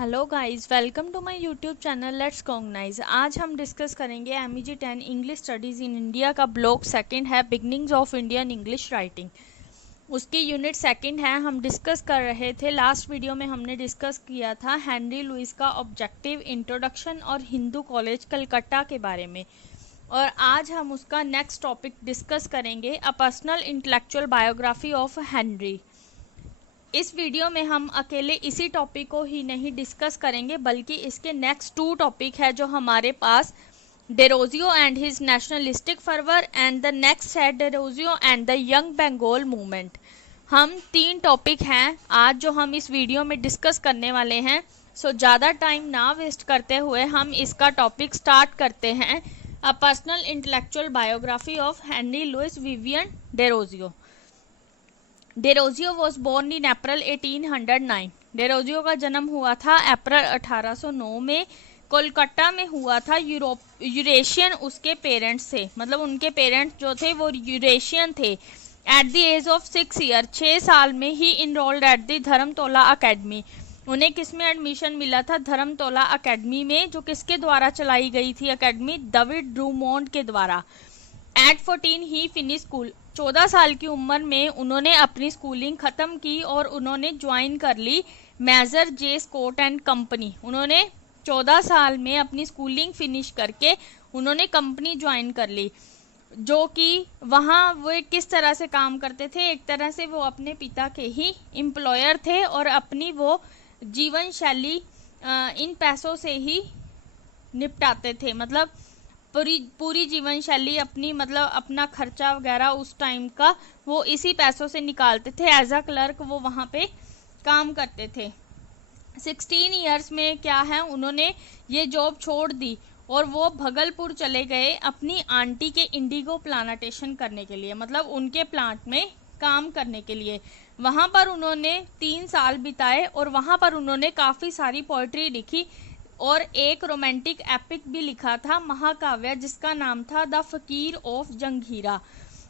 Hello guys, welcome to my YouTube channel let's cognize. आज हम discuss करेंगे MEG 10 English studies in India का block second है beginnings of Indian English writing. उसकी unit second है। हम डिस्कस कर रहे थे, लास्ट वीडियो में हमने डिस्कस किया था हेनरी लुइस का ऑब्जेक्टिव, इंट्रोडक्शन और हिंदू कॉलेज कलकत्ता के बारे में। और आज हम उसका नेक्स्ट टॉपिक डिस्कस करेंगे, अ personal intellectual biography of Henry. इस वीडियो में हम अकेले इसी टॉपिक को ही नहीं डिस्कस करेंगे, बल्कि इसके नेक्स्ट टू टॉपिक है जो हमारे पास, Derozio and his nationalistic fervour and the next है Derozio and the young Bengal movement. हम तीन टॉपिक हैं आज जो हम इस वीडियो में डिस्कस करने वाले हैं। सो ज़्यादा टाइम ना वेस्ट करते हुए हम इसका टॉपिक स्टार्ट करते हैं, a personal intellectual biography of Henry Louis Vivian Derozio. Derozio was born in April 1809। Derozio का जन्म हुआ था अप्रैल 1809 में, कोलकाता में हुआ था। यूरेशियन उसके पेरेंट्स थे, मतलब उनके पेरेंट्स जो थे वो यूरेशियन थे। At the age of 6 year, 6 साल में ही enrolled at the Dharamtala academy. उन्हें किस में एडमिशन मिला था? धर्मतोला अकेडमी में, जो किसके द्वारा चलाई गई थी अकेडमी? डेविड ड्रूमोंट के द्वारा। एट 14 ही फिनिश स्कूल। 14 साल की उम्र में उन्होंने अपनी स्कूलिंग खत्म की और उन्होंने ज्वाइन कर ली Major J Scott and company. उन्होंने 14 साल में अपनी स्कूलिंग फिनिश करके उन्होंने कंपनी ज्वाइन कर ली, जो कि वहाँ वो किस तरह से काम करते थे? एक तरह से वो अपने पिता के ही एम्प्लॉयर थे और अपनी वो जीवन शैली इन पैसों से ही निपटाते थे। मतलब पूरी जीवन शैली अपनी, मतलब अपना खर्चा वगैरह उस टाइम का वो इसी पैसों से निकालते थे। एज अ क्लर्क वो वहाँ पे काम करते थे। 16 इयर्स में क्या है, उन्होंने ये जॉब छोड़ दी और वो भगलपुर चले गए अपनी आंटी के इंडिगो प्लांटेशन करने के लिए, मतलब उनके प्लांट में काम करने के लिए। वहाँ पर उन्होंने 3 साल बिताए और वहाँ पर उन्होंने काफ़ी सारी पोइट्री लिखी और एक रोमांटिक एपिक भी लिखा था, महाकाव्य, जिसका नाम था द फकीर ऑफ जंगीरा।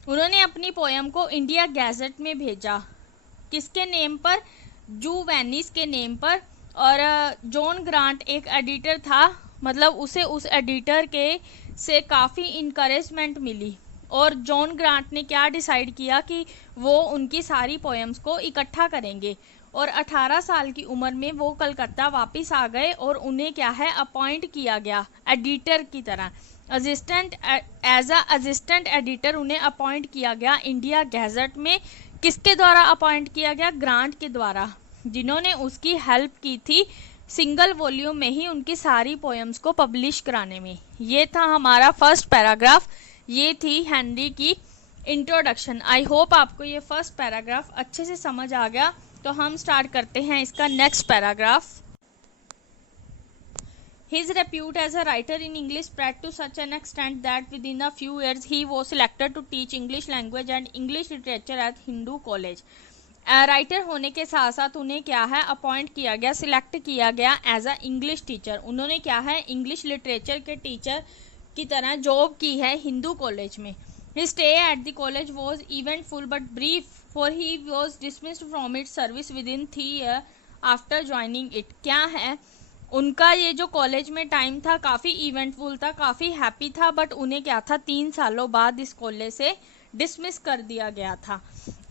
उन्होंने अपनी पोयम को इंडिया गैजेट में भेजा, किसके नेम पर? जुवेनिस के नेम पर। और जॉन ग्रांट एक एडिटर था, मतलब उसे उस एडिटर के से काफ़ी इनकरेजमेंट मिली और जॉन ग्रांट ने क्या डिसाइड किया कि वो उनकी सारी पोएम्स को इकट्ठा करेंगे। और 18 साल की उम्र में वो कलकत्ता वापस आ गए और उन्हें क्या है, अपॉइंट किया गया एडिटर की तरह, एज असिस्टेंट एडिटर उन्हें अपॉइंट किया गया इंडिया गैजेट में। किसके द्वारा अपॉइंट किया गया? ग्रांट के द्वारा, जिन्होंने उसकी हेल्प की थी सिंगल वॉल्यूम में ही उनकी सारी पोएम्स को पब्लिश कराने में। ये था हमारा फर्स्ट पैराग्राफ, ये थी हेनरी की इंट्रोडक्शन। आई होप आपको ये फर्स्ट पैराग्राफ अच्छे से समझ आ गया। तो हम स्टार्ट करते हैं इसका next paragraph. His repute as a writer in English spread to such an extent that within a few years he was selected to teach English language and English literature at Hindu College. Writer होने के साथ साथ उन्हें क्या है, appoint किया गया, select किया गया एज अ इंग्लिश टीचर। उन्होंने क्या है, इंग्लिश लिटरेचर के टीचर की तरह जॉब की है हिंदू कॉलेज में। His stay at the college was eventful but brief, for he was dismissed from its service within 3 years after joining it. क्या है, उनका ये जो कॉलेज में टाइम था काफ़ी इवेंटफुल था, काफ़ी हैप्पी था, बट उन्हें क्या था, 3 सालों बाद इस कॉलेज से डिसमिस कर दिया गया था।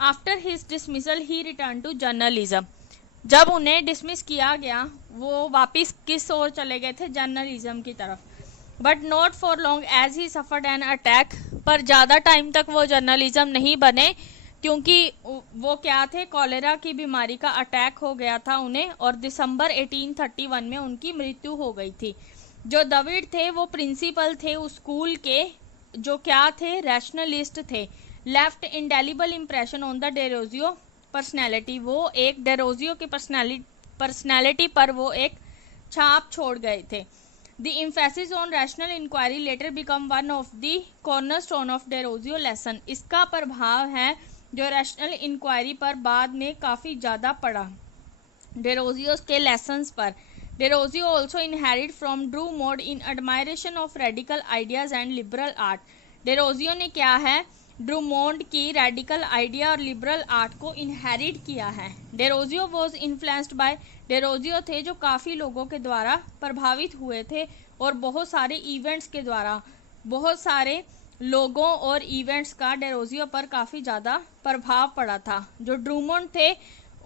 After his dismissal he return to journalism. जब उन्हें डिसमिस किया गया वो वापस किस ओर चले गए थे? जर्नलिज्म की तरफ। But not for long as he suffered an attack. पर ज़्यादा टाइम तक वो जर्नलिज्म नहीं बने, क्योंकि वो क्या थे, कॉलेरा की बीमारी का अटैक हो गया था उन्हें और दिसंबर 1831 में उनकी मृत्यु हो गई थी। जो डेविड थे वो प्रिंसिपल थे उस स्कूल के, जो क्या थे, रैशनलिस्ट थे। Left indelible impression on the Derozio personality. वो एक डेरोजियो की पर्सनैलिटी पर वो एक छाप छोड़ गए थे। The emphasis on rational inquiry later become one of the cornerstone of Derozio lesson. इसका प्रभाव है जो रैशनल इंक्वायरी पर बाद में काफ़ी ज़्यादा पड़ा डेरोजियो के लेसन्स पर। Derozio also inherit from Drummond in admiration of radical ideas and liberal art. Derozio ने क्या है, ड्रूमोंड की रेडिकल आइडिया और लिबरल आर्ट को इनहेरिट किया है। Derozio was influenced by, Derozio थे जो काफ़ी लोगों के द्वारा प्रभावित हुए थे और बहुत सारे इवेंट्स के द्वारा, बहुत सारे लोगों और इवेंट्स का डेरोजियो पर काफ़ी ज़्यादा प्रभाव पड़ा था। जो ड्रूमोंड थे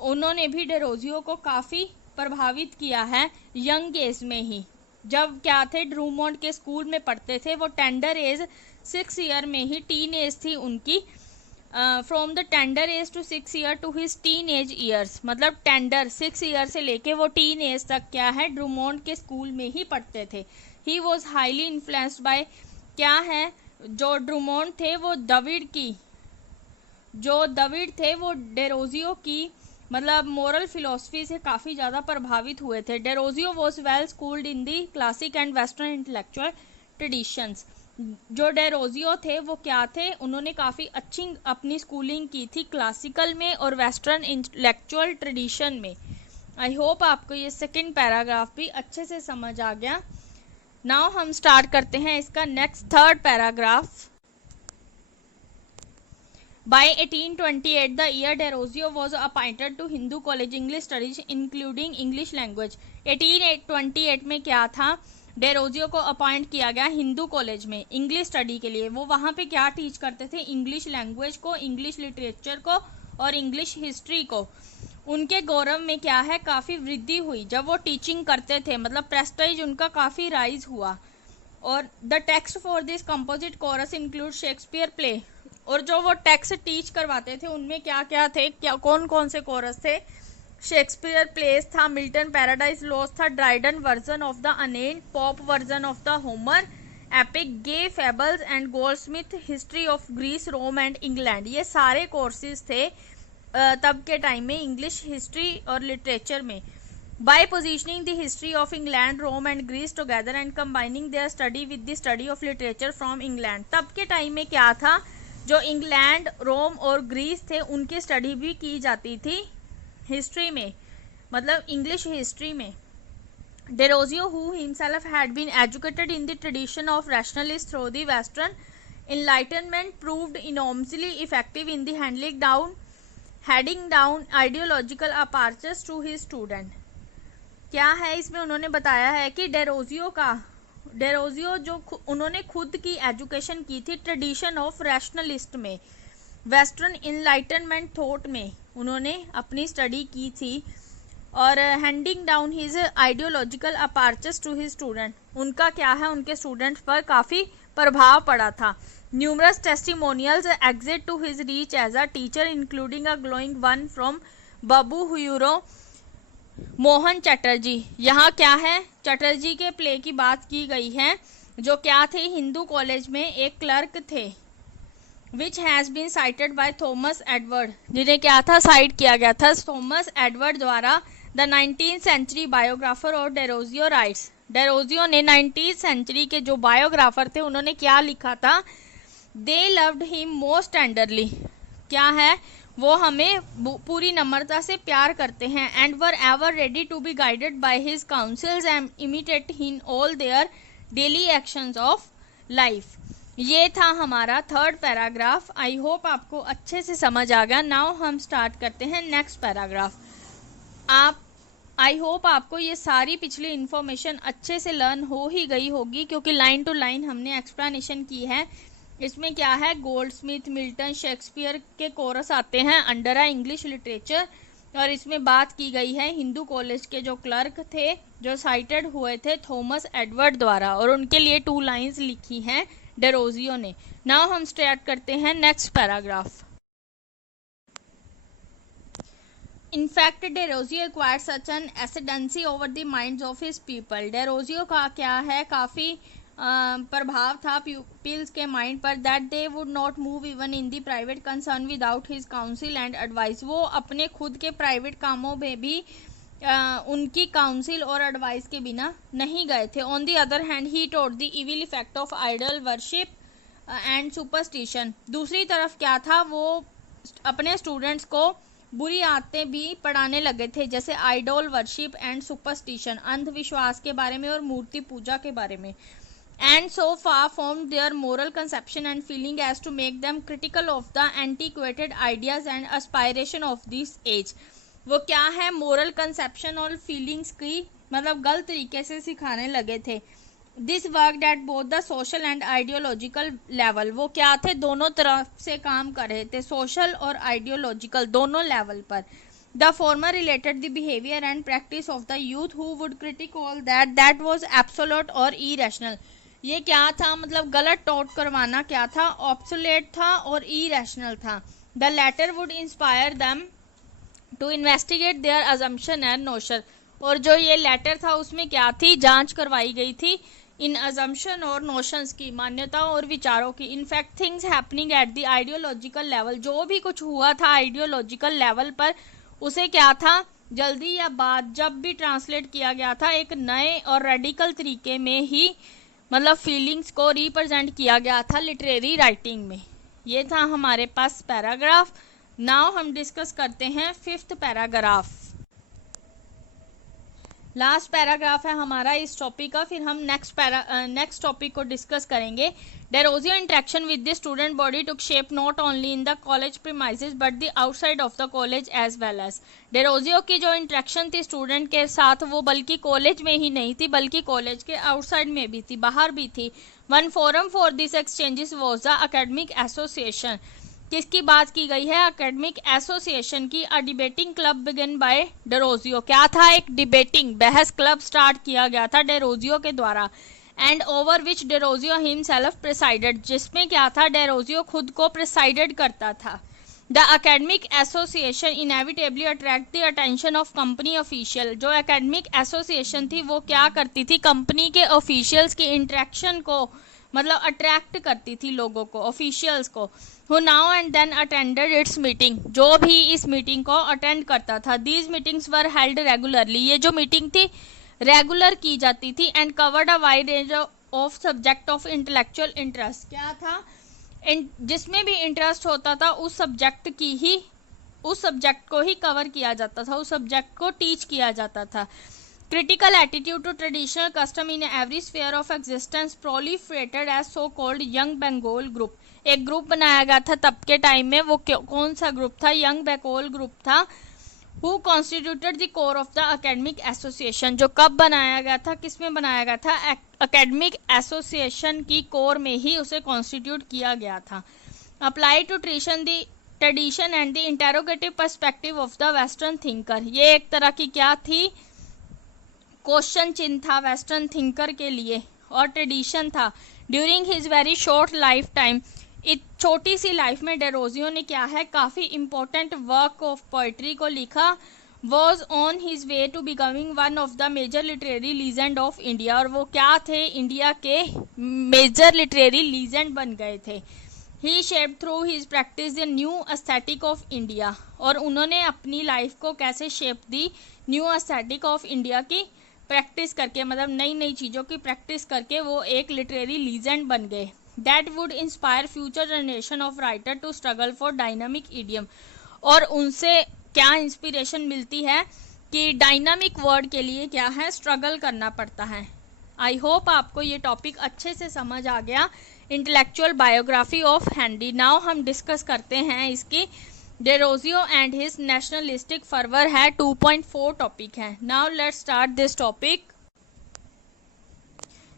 उन्होंने भी डेरोजियो को काफ़ी प्रभावित किया है यंग एज में ही। जब क्या थे, ड्रूमोंड के स्कूल में पढ़ते थे, वो टेंडर एज 6 ईयर में ही टीन एज थी उनकी। From the tender age to 6 year to his teen age years, मतलब टेंडर 6 ईयर से लेके वो टीन एज तक क्या है, ड्रूमोंड के स्कूल में ही पढ़ते थे। He was highly influenced by, क्या है, जो ड्रूमोंड थे वो दविड थे वो डेरोजियो की मतलब मोरल फिलोसफी से काफ़ी ज़्यादा प्रभावित हुए थे। Derozio was well schooled in the classic and western intellectual traditions. जो डेरोजियो थे वो क्या थे, उन्होंने काफ़ी अच्छी अपनी स्कूलिंग की थी क्लासिकल में और वेस्टर्न इंटेलेक्चुअल ट्रेडिशन में। आई होप आपको ये सेकंड पैराग्राफ भी अच्छे से समझ आ गया। नाउ हम स्टार्ट करते हैं इसका next third paragraph. By 1828, the year Derozio was appointed to Hindu College English Studies, including English language. 1828 में क्या था, डेरोजियो को अपॉइंट किया गया हिंदू कॉलेज में इंग्लिश स्टडी के लिए। वो वहाँ पे क्या टीच करते थे, इंग्लिश लैंग्वेज को, इंग्लिश लिटरेचर को और इंग्लिश हिस्ट्री को। उनके गौरव में क्या है, काफ़ी वृद्धि हुई जब वो टीचिंग करते थे, मतलब प्रेस्टाइज उनका काफ़ी राइज हुआ। और the text for this composite course include Shakespeare play, और जो वो टेक्स्ट टीच करवाते थे उनमें क्या क्या थे, क्या कौन कौन से कोरस थे, शेक्सपियर प्लेस था, मिल्टन पैराडाइज लॉस्ट था, Dryden version of the Aeneid, Pope version of the Homer, epic, Gay Fables and Goldsmith history of Greece, Rome and England. ये सारे कोर्सेज थे तब के टाइम में इंग्लिश हिस्ट्री और लिटरेचर में। By positioning the history of England, Rome and Greece together and combining their study with the study of literature from England. तब के टाइम में क्या था, जो इंग्लैंड, रोम और ग्रीस थे उनकी स्टडी भी की जाती थी हिस्ट्री में, मतलब इंग्लिश हिस्ट्री में। Derozio who himself had been educated in the tradition of rationalist through the western enlightenment proved enormously effective in the heading down ideological apertures to his student. क्या है इसमें उन्होंने बताया है कि डेरोजियो जो उन्होंने खुद की एजुकेशन की थी ट्रेडिशन ऑफ रैशनलिस्ट में, वेस्टर्न इनलाइटनमेंट थॉट में उन्होंने अपनी स्टडी की थी, और handing down his ideological apertures to his student, उनका क्या है, उनके स्टूडेंट्स पर काफ़ी प्रभाव पड़ा था। Numerous testimonials exist to his reach as a teacher including a glowing one from Babu Hurro Mohan Chatterjee. यहाँ क्या है, चटर्जी के प्ले की बात की गई है, जो क्या थे, हिंदू कॉलेज में एक क्लर्क थे, which has been cited by Thomas Edward, जिन्हें क्या था, साइट किया गया था थॉमस एडवर्ड द्वारा। द 19th सेंचुरी बायोग्राफर और डेरोजियो राइट्स, डेरोजियो ने 19th सेंचुरी के जो बायोग्राफर थे उन्होंने क्या लिखा था, they loved him most tenderly, क्या है, वो हमें पूरी नम्रता से प्यार करते हैं, and were ever ready to be guided by his counsels and imitate in all their daily actions of life. ये था हमारा थर्ड पैराग्राफ। आई होप आपको अच्छे से समझ आ गया। नाउ हम स्टार्ट करते हैं नेक्स्ट पैराग्राफ। आई होप आपको ये सारी पिछली इन्फॉर्मेशन अच्छे से लर्न हो ही गई होगी, क्योंकि लाइन टू लाइन हमने एक्सप्लेनेशन की है। इसमें क्या है, गोल्डस्मिथ, मिल्टन, शेक्सपियर के कोरस आते हैं अंडर अ इंग्लिश लिटरेचर, और इसमें बात की गई है हिंदू कॉलेज के जो क्लर्क थे जो साइटेड हुए थे थॉमस एडवर्ड द्वारा, और उनके लिए 2 लाइन्स लिखी हैं डेरोजियो ने। नाउ हम स्टार्ट करते हैं next paragraph. In fact, Derozio acquired such an ascendancy over the minds of his people. Derozio का क्या है, काफ़ी प्रभाव था pupils के माइंड पर, that they would not move even in the private concern without his counsel and advice. वो अपने खुद के प्राइवेट कामों में भी उनकी काउंसिल और एडवाइस के बिना नहीं गए थे। On the other hand he taught the evil effect of idol worship and superstition. दूसरी तरफ क्या था, वो अपने स्टूडेंट्स को बुरी आदतें भी पढ़ाने लगे थे, जैसे आइडोल वर्शिप एंड सुपरस्टिशन, अंधविश्वास के बारे में और मूर्ति पूजा के बारे में। and so far formed their moral conception and feeling as to make them critical of the antiquated ideas and aspiration of this age. वो क्या है, moral conception और feelings की मतलब गलत तरीके से सिखाने लगे थे. This worked at both the social and ideological level. वो क्या थे, दोनों तरफ से काम कर रहे थे, social और ideological दोनों level पर. The former related the behavior and practice of the youth who would critique all that was absolute or irrational. ये क्या था, मतलब गलत टॉट करवाना क्या था, ऑब्सोलेट था और इरेशनल था. The latter would inspire them to investigate their assumption and notion. और जो ये लेटर था उसमें क्या थी, जांच करवाई गई थी इन अजम्पशन और नोशंस की, मान्यताओं और विचारों की. In fact things happening at the ideological level, जो भी कुछ हुआ था आइडियोलॉजिकल लेवल पर उसे क्या था, जल्दी या बाद जब भी ट्रांसलेट किया गया था एक नए और रेडिकल तरीके में ही मतलब फीलिंग्स को रिप्रेजेंट किया गया था लिटरेरी राइटिंग में. ये था हमारे पास पैराग्राफ. नाउ हम डिस्कस करते हैं 5th पैराग्राफ. लास्ट पैराग्राफ है हमारा इस टॉपिक का, फिर हम नेक्स्ट टॉपिक को डिस्कस करेंगे. Derozio interaction with the student body took shape not only in the college premises but the outside of the college as well as. डेरोजियो की जो इंटरेक्शन थी स्टूडेंट के साथ वो बल्कि कॉलेज में ही नहीं थी बल्कि कॉलेज के आउटसाइड में भी थी, बाहर भी थी. One forum for this exchanges was the academic association. किसकी बात की गई है, एकेडमिक एसोसिएशन की. A debating club begin by Derozio. क्या था, एक डिबेटिंग बहस क्लब स्टार्ट किया गया था डेरोजियो के द्वारा. And over which Derozio himself presided, जिसमें क्या था, डेरोजियो खुद को प्रिसाइडेड करता था. The academic association inevitably attract the attention of company official. जो एकेडमिक एसोसिएशन थी वो क्या करती थी, कंपनी के ऑफिशियल्स की इंटरेक्शन को मतलब अट्रैक्ट करती थी लोगों को, ऑफिशियल्स को. who now and then attended its meeting, जो भी इस मीटिंग को अटेंड करता था. these meetings were held regularly, ये जो मीटिंग थी रेगुलर की जाती थी. And covered a wide range of subject of intellectual interest. क्या था, जिसमें भी इंटरेस्ट होता था उस सब्जेक्ट को ही कवर किया जाता था, उस सब्जेक्ट को टीच किया जाता था. Critical attitude to traditional custom in every sphere of existence proliferated as so-called Young Bengal group. एक ग्रुप बनाया गया था तब के टाइम में, वो कौन सा ग्रुप था, यंग बेंगोल ग्रुप था. Who constituted the core of the academic association. जो कब बनाया गया था, किस में बनाया गया था, एकेडमिक एसोसिएशन की कोर में ही उसे कॉन्स्टिट्यूट किया गया था. Apply to tradition and the interrogative perspective of the western thinker. ये एक तरह की क्या थी, क्वेश्चन चिन्ह था वेस्टर्न थिंकर के लिए और ट्रेडिशन था. During his very short life time, इस छोटी सी लाइफ में डेरोजियो ने क्या है, काफ़ी इंपॉर्टेंट वर्क ऑफ पोइट्री को लिखा. Was on his way to becoming one of the major literary legend of India. और वो क्या थे, इंडिया के मेजर लिटरेरी लीजेंड बन गए थे. He shape through his practice the new aesthetic of India. और उन्होंने अपनी लाइफ को कैसे शेप दी, न्यू एस्थेटिक ऑफ इंडिया की प्रैक्टिस करके, मतलब नई नई चीज़ों की प्रैक्टिस करके वो एक लिटरेरी लीजेंड बन गए. That would inspire future generation of writer to struggle for dynamic idiom. और उनसे क्या इंस्पिरेशन मिलती है कि डायनामिक वर्ड के लिए क्या है, स्ट्रगल करना पड़ता है. आई होप आपको ये टॉपिक अच्छे से समझ आ गया. Intellectual biography of Henry. Now हम डिस्कस करते हैं इसकी. Derozio and his nationalistic fervour है 2.4 टॉपिक है. Now let's start this topic.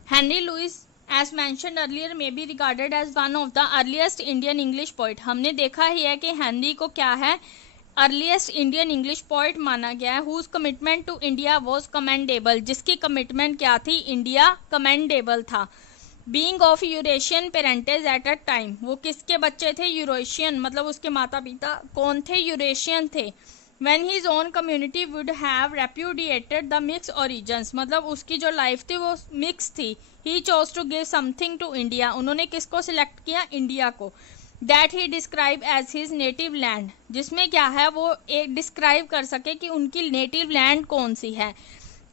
Henry Louis as mentioned earlier may be regarded as one of the earliest Indian English poet. हमने देखा ही है कि हेनरी को क्या है, अर्लीस्ट इंडियन इंग्लिश पोइट माना गया है. whose commitment to India was commendable, जिसकी कमिटमेंट क्या थी, इंडिया कमेंडेबल था. Being of Eurasian parentage at a time, वो किसके बच्चे थे, यूरेशियन, मतलब उसके माता पिता कौन थे, यूरेशियन थे. When his own community would have repudiated the mixed origins, मतलब उसकी जो लाइफ थी वो मिक्स थी. He chose to give something to India, उन्होंने किसको सिलेक्ट किया, इंडिया को. That he describe as his native land, जिसमें क्या है वो एक डिस्क्राइब कर सके कि उनकी नेटिव लैंड कौन सी है.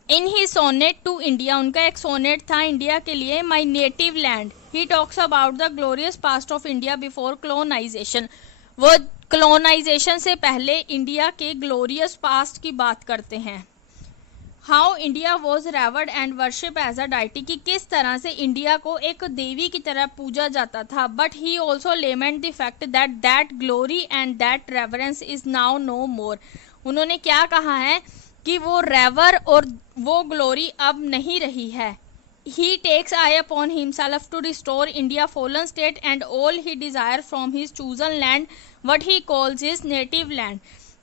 In his sonnet to India, उनका एक सोनेट था इंडिया के लिए, My native land. He talks about the glorious past of India before colonization. वो कॉलोनाइजेशन से पहले इंडिया के ग्लोरियस पास्ट की बात करते हैं. How India was revered and worship as a deity, कि किस तरह से इंडिया को एक देवी की तरह पूजा जाता था. But he also lament the fact that that glory and that reverence is now no more. उन्होंने क्या कहा है कि वो रेवर और वो ग्लोरी अब नहीं रही है. He takes eye upon himself to restore India fallen state and all he desire from his chosen land, what he calls his native land.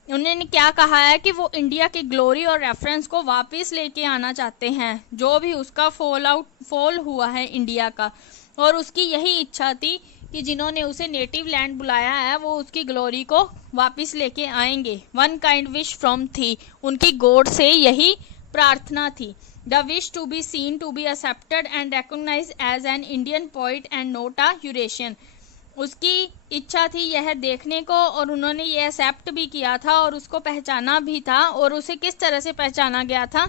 उन्होंने क्या कहा है कि वो इंडिया की ग्लोरी और रेफरेंस को वापस लेके आना चाहते हैं, जो भी उसका फॉल हुआ है इंडिया का, और उसकी यही इच्छा थी कि जिन्होंने उसे नेटिव लैंड बुलाया है वो उसकी ग्लोरी को वापस लेके आएंगे. वन काइंड विश फ्रॉम थी, उनकी गॉड से यही प्रार्थना थी. The wish to be seen, to be accepted and recognized as an Indian poet and not a Eurasian. उसकी इच्छा थी यह देखने को, और उन्होंने ये एक्सेप्ट भी किया था और उसको पहचाना भी था. और उसे किस तरह से पहचाना गया था?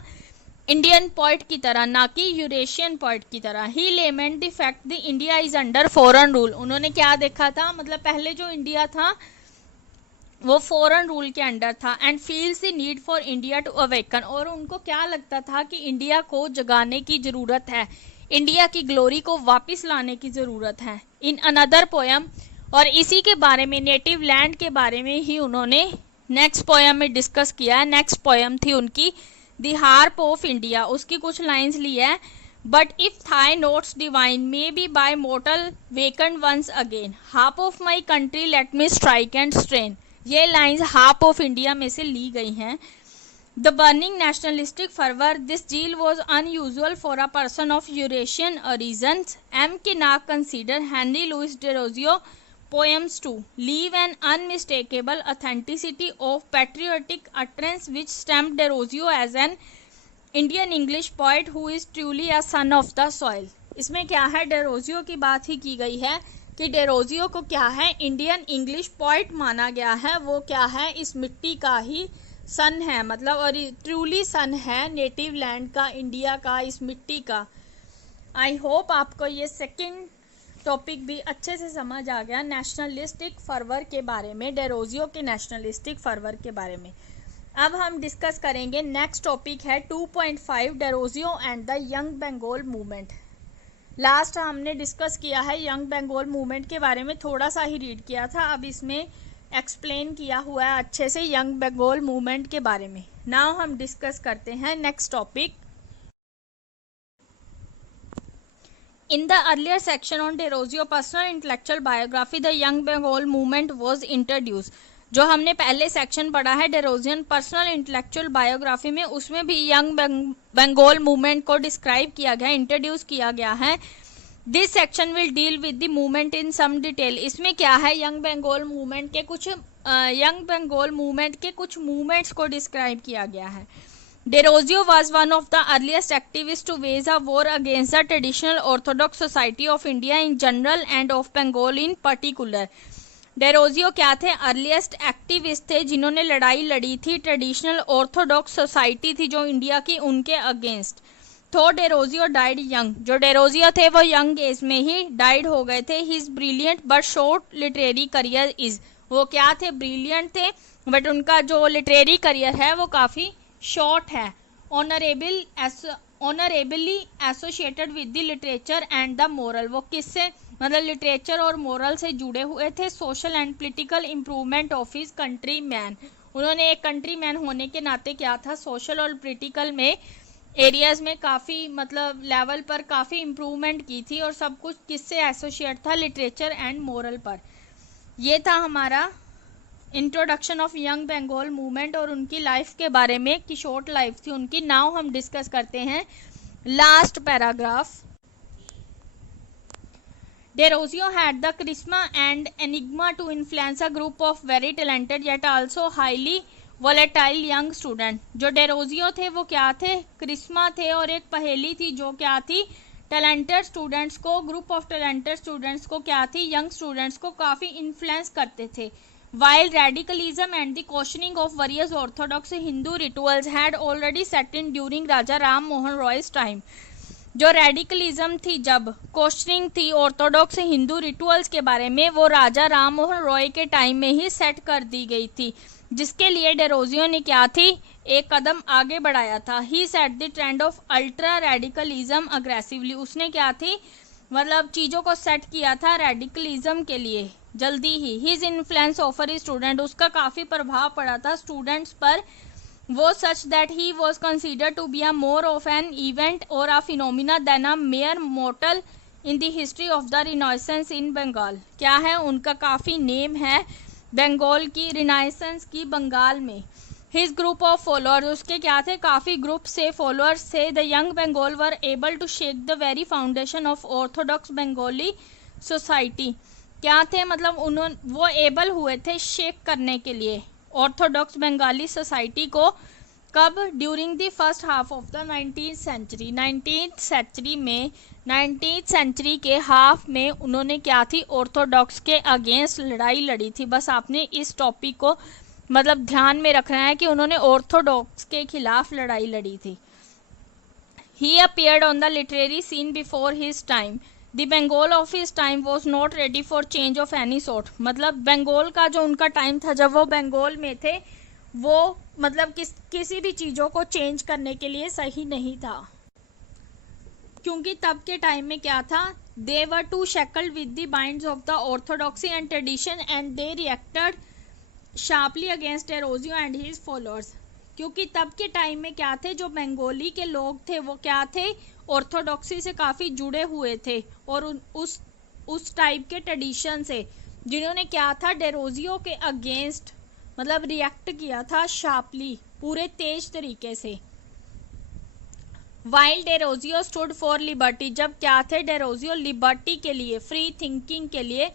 इंडियन पोइट की तरह, ना कि यूरेशियन पोइट की तरह. He lament the fact the India is under foreign rule. उन्होंने क्या देखा था, मतलब पहले जो इंडिया था वो फॉरेन रूल के अंडर था. And feels the need for India to awaken, और उनको क्या लगता था कि इंडिया को जगाने की ज़रूरत है, इंडिया की ग्लोरी को वापस लाने की ज़रूरत है. इन अनदर पोयम, और इसी के बारे में, नेटिव लैंड के बारे में ही उन्होंने नेक्स्ट पोयम में डिस्कस किया है. नेक्स्ट पोयम थी उनकी द हार्प ऑफ इंडिया. उसकी कुछ लाइन्स ली है. But if thy notes divine may be by mortal waken once again, harp of my country let me strike and strain. ये लाइन्स हाफ ऑफ इंडिया में से ली गई हैं. The burning nationalistic fervour, this zeal was unusual for a person of Eurasian origins. M K Naik consider Henry Louis Derozio poems to leave an unmistakable authenticity of patriotic utterance which stamped Derozio as an Indian English poet who is truly a son of the soil. इसमें क्या है, Derozio की बात ही की गई है कि Derozio को क्या है, इंडियन इंग्लिश पोइट माना गया है. वो क्या है, इस मिट्टी का ही सन है, मतलब और ट्रूली सन है नेटिव लैंड का, इंडिया का, इस मिट्टी का. आई होप आपको ये सेकंड टॉपिक भी अच्छे से समझ आ गया, नेशनलिस्टिक फर्वर के बारे में, डेरोजियो के नेशनलिस्टिक फर्वर के बारे में. अब हम डिस्कस करेंगे नेक्स्ट टॉपिक है 2.5 Derozio and the young Bengal movement. Last हमने डिस्कस किया है यंग बंगाल मूवमेंट के बारे में, थोड़ा सा ही रीड किया था. अब इसमें एक्सप्लेन किया हुआ है अच्छे से यंग बंगाल मूवमेंट के बारे में. नाउ हम डिस्कस करते हैं next topic. In the earlier section on Derozio personal intellectual biography, the Young Bengal movement was introduced. जो हमने पहले सेक्शन पढ़ा है डेरोजियन पर्सनल इंटेलेक्चुअल बायोग्राफी में, उसमें भी यंग बंगाल मूवमेंट को डिस्क्राइब किया गया, इंट्रोड्यूस किया गया है. This section will deal with the movement in some detail. इसमें क्या है, यंग बंगाल मूवमेंट के कुछ मूवमेंट्स को डिस्क्राइब किया गया है. Derozio was one of the earliest activists to wage a war against the traditional Orthodox society of India in general and of Bengal in particular. Derozio क्या थे, अर्लीस्ट एक्टिविस्ट थे जिन्होंने लड़ाई लड़ी थी ट्रेडिशनल ऑर्थोडॉक्स सोसाइटी थी जो India की, उनके अगेंस्ट. तो डेरोजियो डाइड यंग, जो डेरोजियो थे वो यंग एज में ही डाइड हो गए थे. His brilliant but short literary career is, वो क्या थे, ब्रिलियंट थे बट उनका जो लिटरेरी करियर है वो काफ़ी शॉर्ट है. Honourably associated with the literature and the moral, वो किससे, मतलब लिटरेचर और मोरल से जुड़े हुए थे. Social and political improvement of his country man, उन्होंने एक कंट्री मैन होने के नाते क्या था, सोशल और पॉलिटिकल में एरियाज में काफ़ी मतलब लेवल पर काफ़ी इम्प्रूवमेंट की थी. और सब कुछ किससे एसोसिएट था, लिटरेचर एंड मोरल पर. ये था हमारा introduction of young Bengal movement और उनकी लाइफ के बारे में, कि शॉर्ट लाइफ थी उनकी. नाउ हम डिस्कस करते हैं last paragraph. Derozio had the charisma and enigma to influence a group of very talented yet also highly volatile young student. जो डेरोजियो थे वो क्या थे, क्रिस्मा थे और एक पहेली थी जो क्या थी, टैलेंटेड स्टूडेंट्स को, ग्रुप ऑफ टैलेंटेड स्टूडेंट्स को क्या थी, यंग स्टूडेंट्स को काफ़ी इन्फ्लुएंस करते थे. While radicalism and the questioning of various orthodox Hindu rituals had already set in during Raja Ram Mohan Roy's time. जो रेडिकलिज्म थी, जब क्वेश्चनिंग थी ऑर्थोडॉक्स हिंदू रिचुअल्स के बारे में, वो राजा राम मोहन रॉय के टाइम में ही सेट कर दी गई थी. जिसके लिए डेरोजियो ने क्या थी, एक कदम आगे बढ़ाया था। He set the trend of ultra radicalism aggressively, उसने क्या थी मतलब चीज़ों को सेट किया था रेडिकलिज्म के लिए जल्दी ही। हिज इन्फ्लुएंस ओवर स्टूडेंट, उसका काफ़ी प्रभाव पड़ा था स्टूडेंट्स पर, वो such that he was consider to be a more of an event or a phenomena than a mere mortal in the history of the renaissance in Bengal. क्या है, उनका काफ़ी नेम है बंगाल की, रिनाइसेंस की बंगाल में। हिज ग्रुप ऑफ फॉलोअर्स, उसके क्या थे, काफ़ी ग्रुप से फॉलोअर्स से। The young Bengal were able to shake the very foundation of orthodox Bengali society. क्या थे मतलब उन्होंने वो एबल हुए थे शेक करने के लिए ऑर्थोडॉक्स बंगाली सोसाइटी को। कब, during the first half of the 19th century, 19th century में, 19th सेंचुरी के हाफ में उन्होंने क्या थी, ऑर्थोडॉक्स के अगेंस्ट लड़ाई लड़ी थी। बस आपने इस टॉपिक को मतलब ध्यान में रखना है कि उन्होंने ऑर्थोडॉक्स के खिलाफ लड़ाई लड़ी थी। He appeared on the literary scene before his time, the Bengal of his time was not ready for change of any sort. मतलब बंगाल का जो उनका टाइम था, जब वो बंगाल में थे, वो मतलब किसी भी चीज़ों को चेंज करने के लिए सही नहीं था, क्योंकि तब के टाइम में क्या था, they were too shackled with the binds of the orthodoxy and tradition and they reacted sharply against Derozio and his followers. क्योंकि तब के टाइम में क्या थे, जो बंगाली के लोग थे वो क्या थे, ऑर्थोडॉक्सी से काफ़ी जुड़े हुए थे और उस टाइप के ट्रेडिशन से, जिन्होंने क्या था डेरोजियो के अगेंस्ट मतलब रिएक्ट किया था शार्पली, पूरे तेज तरीके से। While Derozio stood for liberty, जब क्या थे डेरोजियो लिबर्टी के लिए, फ्री थिंकिंग के लिए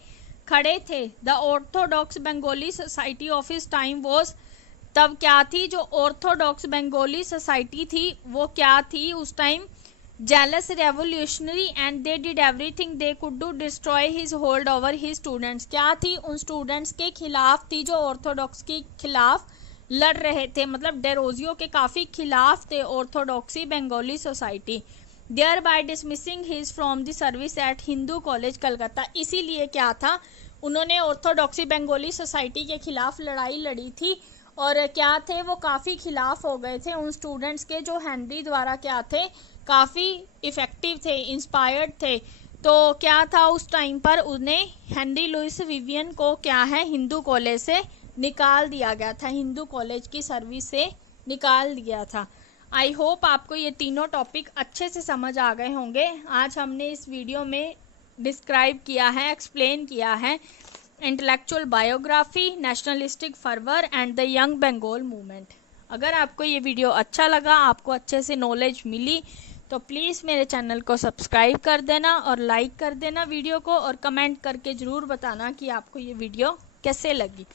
खड़े थे। The Orthodox Bengali society of his time was, तब क्या थी, जो ऑर्थोडॉक्स बंगाली सोसाइटी थी वो क्या थी उस time, jealous revolutionary and they did everything they could to destroy his hold over his students. क्या थी, उन स्टूडेंट्स के खिलाफ थी जो ऑर्थोडॉक्स के खिलाफ लड़ रहे थे, मतलब डेरोजियो के काफ़ी खिलाफ थे orthodoxy Bengali society. Thereby dismissing his from the service at Hindu college Calcutta, इसीलिए क्या था, उन्होंने ऑर्थोडॉक्सी बंगाली सोसाइटी के खिलाफ लड़ाई लड़ी थी और क्या थे, वो काफ़ी खिलाफ हो गए थे उन स्टूडेंट्स के जो हेनरी द्वारा क्या थे, काफ़ी इफ़ेक्टिव थे, इंस्पायर्ड थे। तो क्या था, उस टाइम पर उन्हें हेनरी लुइस विवियन को क्या है, हिंदू कॉलेज से निकाल दिया गया था, हिंदू कॉलेज की सर्विस से निकाल दिया था। आई होप आपको ये तीनों टॉपिक अच्छे से समझ आ गए होंगे। आज हमने इस वीडियो में डिस्क्राइब किया है, एक्सप्लेन किया है intellectual biography, nationalistic fervour and the young Bengal movement. अगर आपको ये वीडियो अच्छा लगा, आपको अच्छे से नॉलेज मिली, तो प्लीज़ मेरे चैनल को सब्सक्राइब कर देना और लाइक कर देना वीडियो को, और कमेंट करके ज़रूर बताना कि आपको ये वीडियो कैसे लगी।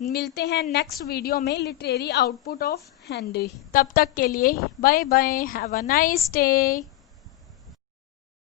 मिलते हैं नेक्स्ट वीडियो में, लिटरेरी आउटपुट ऑफ हेनरी। तब तक के लिए bye bye, have a nice day.